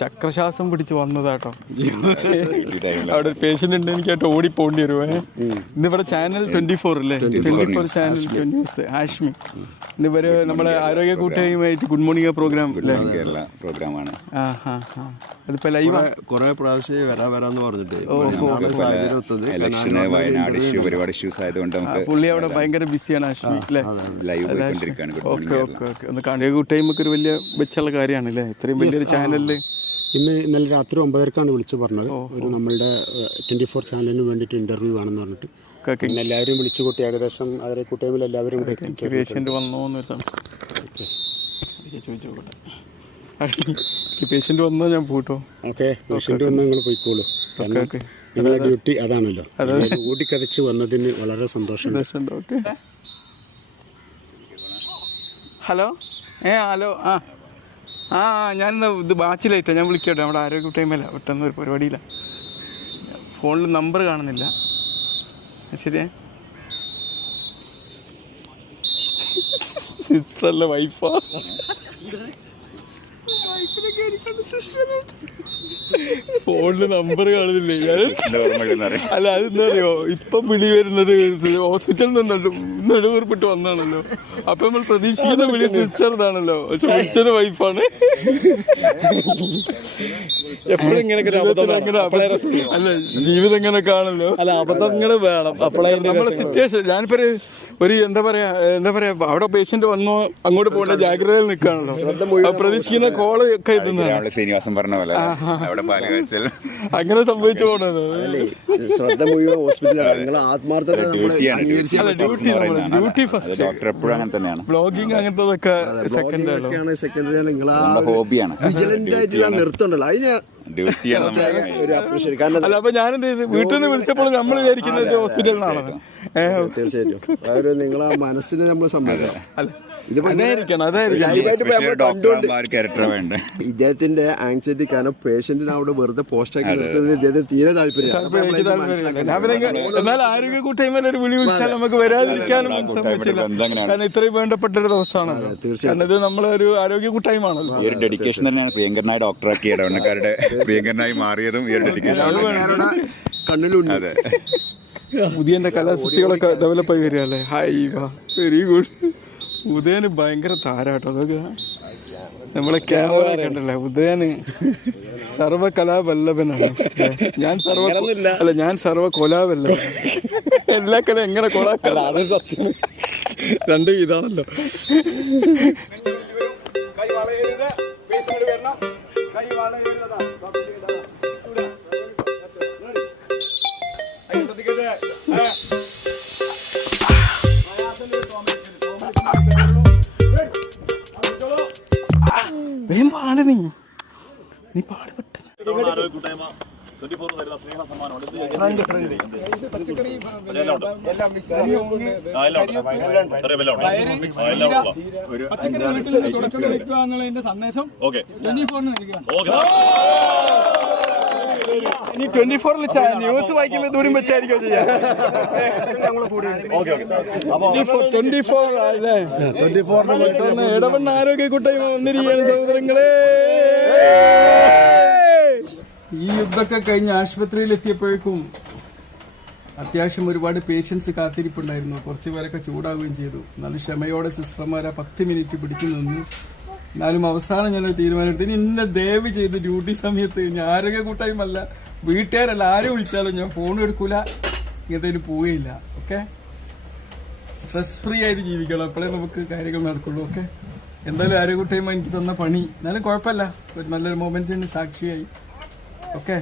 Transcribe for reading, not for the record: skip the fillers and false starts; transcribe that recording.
ചക്രശ്വാസം പിടിച്ച് വന്നതാട്ടോ. അവിടെ ഒരു പേഷ്യൻ്റ് ഉണ്ട്, എനിക്കായിട്ട് ഓടിപ്പോണ്ടി വരുവേ. ഇന്നിവിടെ ചാനൽ 24 അല്ലേ, 24 ചാനൽ ന്യൂസ് ഹാഷ്മി. ഇന്നിവര് നമ്മളെ ആരോഗ്യ കൂട്ടായ്മയായിട്ട് ഗുഡ് മോർണിംഗ് പ്രോഗ്രാം പ്രോഗ്രാമാണ്. അതിപ്പോ ലൈവ് കുറെ പ്രാവശ്യം വരാന്ന് പറഞ്ഞിട്ട് ഇലക്ഷന് വയനാട് ഇഷ്യൂ ഒരുപാട് ഇഷ്യൂസ് ആയതുകൊണ്ട് പുള്ളി അവിടെ ഭയങ്കര ബിസിയാണ് ഹാഷ്മി അല്ലേ. Okay okay okay. ഒന്ന് ആരോഗ്യ കൂട്ടായ്മക്ക് ഒരു വലിയ വെച്ചുള്ള കാര്യമാണ് അല്ലേ, ഇത്രയും വലിയൊരു ചാനലില്. ഇന്നലെ രാത്രി 9:00 വിളിച്ചു പറഞ്ഞത് ഒരു നമ്മളുടെ 24 ചാനലിന് വേണ്ടിയിട്ട് ഇന്റർവ്യൂ ആണെന്ന് പറഞ്ഞിട്ട് പിന്നെ എല്ലാവരും വിളിച്ചു കൂട്ടി. ഏകദേശം അവരെ കൂട്ടായ്മയിൽ എല്ലാവരും പേഷ്യൻ്റ് വന്നോന്നൊരു ചോദിച്ചോട്ടെ. പേഷ്യൻ്റ് വന്നോ ഞാൻ പോട്ടോ. ഓക്കെ, പേഷ്യൻ്റ് വന്നാൽ നിങ്ങൾ പോയിക്കോളൂ. നിങ്ങളുടെ ഡ്യൂട്ടി അതാണല്ലോ. ഓടിക്കതച്ച് വന്നതിന് വളരെ സന്തോഷം. ഓക്കെ. Hello hello. ഞാൻ ഇത് ബാച്ചിലായിട്ടാണ്, ഞാൻ വിളിക്കട്ടെ. നമ്മുടെ ആരോഗ്യ കൂട്ടായ്മയില്ല, പെട്ടെന്ന് ഒരു പരിപാടിയില്ല. ഫോണിൽ നമ്പർ കാണുന്നില്ല. ശരിയാ, സിസ്റ്ററല്ല വൈഫാ. ഫോണില് നമ്പർ കാണുന്നില്ലേ? അല്ല, അതെന്താ അറിയോ, ഇപ്പം വിളി വരുന്നത് ഹോസ്പിറ്റലിൽ നിന്ന് നെടുവേർപ്പെട്ട് വന്നാണല്ലോ. അപ്പൊ നമ്മൾ പ്രതീക്ഷിക്കുന്ന വിളി സിസ്റ്റർന്നാണല്ലോ, പക്ഷെ വിളിച്ചത് വൈഫാണ്. എപ്പോഴും ഇങ്ങനെയൊക്കെ അല്ല, ജീവിതം ഇങ്ങനെയൊക്കെ ആണല്ലോ. അല്ല, അബദ്ധങ്ങൾ വേണം. നമ്മളെ സിറ്റുവേഷൻ ഞാനിപ്പോ ഒരു എന്താ പറയാ അവിടെ പേഷ്യന്റ് വന്നോ അങ്ങോട്ട് പോകേണ്ട ജാഗ്രതയിൽ നിൽക്കുകയാണല്ലോ. പ്രതീക്ഷിക്കുന്ന കോള് ഒക്കെ ശ്രീനിവാസൻ പറഞ്ഞ പോലെ അങ്ങനെ സംഭവിച്ചു പോണല്ലോ. ശ്രദ്ധ മുഴുവൻ ഹോസ്പിറ്റലാണ്. ആത്മാർത്ഥത ഡ്യൂട്ടി ഫസ്റ്റ്. ഡോക്ടർ എപ്പോഴും അങ്ങനെ തന്നെയാണ്. ബ്ലോഗിങ് അങ്ങനത്തെ സെക്കൻഡറി ആണ്. നിങ്ങൾ ഹോബിയാണ്. വിജിലന്റ് ആയിട്ടുള്ള നിർത്തുണ്ടല്ലോ, അതിന് ഒരു അപ്രീഷിയേറ്റ്. കാരണം അല്ല, അപ്പൊ ഞാനെന്ത് ചെയ്ത് വീട്ടിൽ നിന്ന് വിളിച്ചപ്പോൾ നമ്മൾ വിചാരിക്കുന്നത് ഹോസ്പിറ്റലിനാണ്. തീർച്ചയായിട്ടും നിങ്ങളെ മനസ്സിനെ നമ്മൾ സമ്മതിക്കണം. ഇദ്ദേഹത്തിന്റെ ആങ്സൈറ്റി കാരണം പേഷ്യന്റിനെ അവിടെ വെറുതെ പോസ്റ്റാക്കി നിർത്തുന്നതിന് ഇദ്ദേഹത്തിന് തീരെ താല്പര്യം. എന്നാൽ ആരോഗ്യ കൂട്ടായ്മ ഒരു വിളി വിളിച്ചാൽ നമുക്ക് വരാതിരിക്കാനും സംഭവിച്ചില്ല. കാരണം ഇത്രയും വേണ്ടപ്പെട്ട ഒരു ദിവസമാണ്. തീർച്ചയായും ഇത് നമ്മളൊരു ആരോഗ്യ കൂട്ടായ്മ ആണല്ലോ. ഈ ഒരു ഡെഡിക്കേഷൻ തന്നെയാണ് പ്രിയങ്കരനായ ഡോക്ടറാക്കി ഇടവണ്ണക്കാരുടെ പ്രിയങ്കരനായി മാറിയതും ഈ ഒരു ഡെഡിക്കേഷൻ കണ്ണിലുണ്ട്. പുതിയ കലാസൃഷ്ടികളൊക്കെ ഡെവലപ്പായി വരിക അല്ലേ. ഹായ് വാ, വെരി ഗുഡ്. ഉദയന് ഭയങ്കര താരാട്ടോ. അതൊക്കെ നമ്മളെ ക്യാമറ കണ്ടല്ലേ, ഉദയന് സർവകലാവല്ലഭനാണ്. ഞാൻ സർവകൊലാവല്ലഭൻ. എല്ലാ കല എങ്ങനെ കൊളാക്കലാണ് സത്യം. രണ്ട് ഇതാണല്ലോ. പാട് നീ പാട് പെട്ടെന്ന്. സന്ദേശം 24 ന്യൂസ് വായിക്കുമ്പോൾ ദൂരം വെച്ചായിരിക്കും ചെയ്യാം. 24 അല്ലേ, 24 ഇടവണ്ണ ആരോഗ്യ കൂട്ടായ്മ വന്നിരിക്കുകയാണ് സഹോദരങ്ങളെ. ഈ യുദ്ധമൊക്കെ കഴിഞ്ഞ് ആശുപത്രിയിൽ എത്തിയപ്പോഴേക്കും അത്യാവശ്യം ഒരുപാട് പേഷ്യൻസ് കാത്തിരിപ്പുണ്ടായിരുന്നു. കുറച്ച് പേരൊക്കെ ചൂടാവുകയും ചെയ്തു. എന്നാലും ക്ഷമയോടെ സിസ്റ്റർമാരെ 10 മിനിറ്റ് പിടിച്ചു നിന്നു. എന്നാലും അവസാനം ഞാനൊരു തീരുമാനമെടുത്തു, ഇന്നെ ദയവ് ചെയ്ത് ഡ്യൂട്ടി സമയത്ത് ഞാൻ ആരോഗ്യ കൂട്ടായ്മല്ല, വീട്ടുകാരല്ല, ആരും വിളിച്ചാലും ഞാൻ ഫോൺ എടുക്കൂല, ഇങ്ങനത്തേന് പോവുകയില്ല. ഓക്കെ, സ്ട്രെസ് ഫ്രീ ആയിട്ട് ജീവിക്കണം, അപ്പോഴേ നമുക്ക് കാര്യങ്ങൾ നടക്കുള്ളൂ. ഓക്കെ, എന്തായാലും ആരോഗ്യ കൂട്ടായ്മ എനിക്ക് തന്ന പണി, എന്നാലും കുഴപ്പമില്ല, ഒരു നല്ലൊരു മൊമെന്റിന് സാക്ഷിയായി. ഓക്കെ.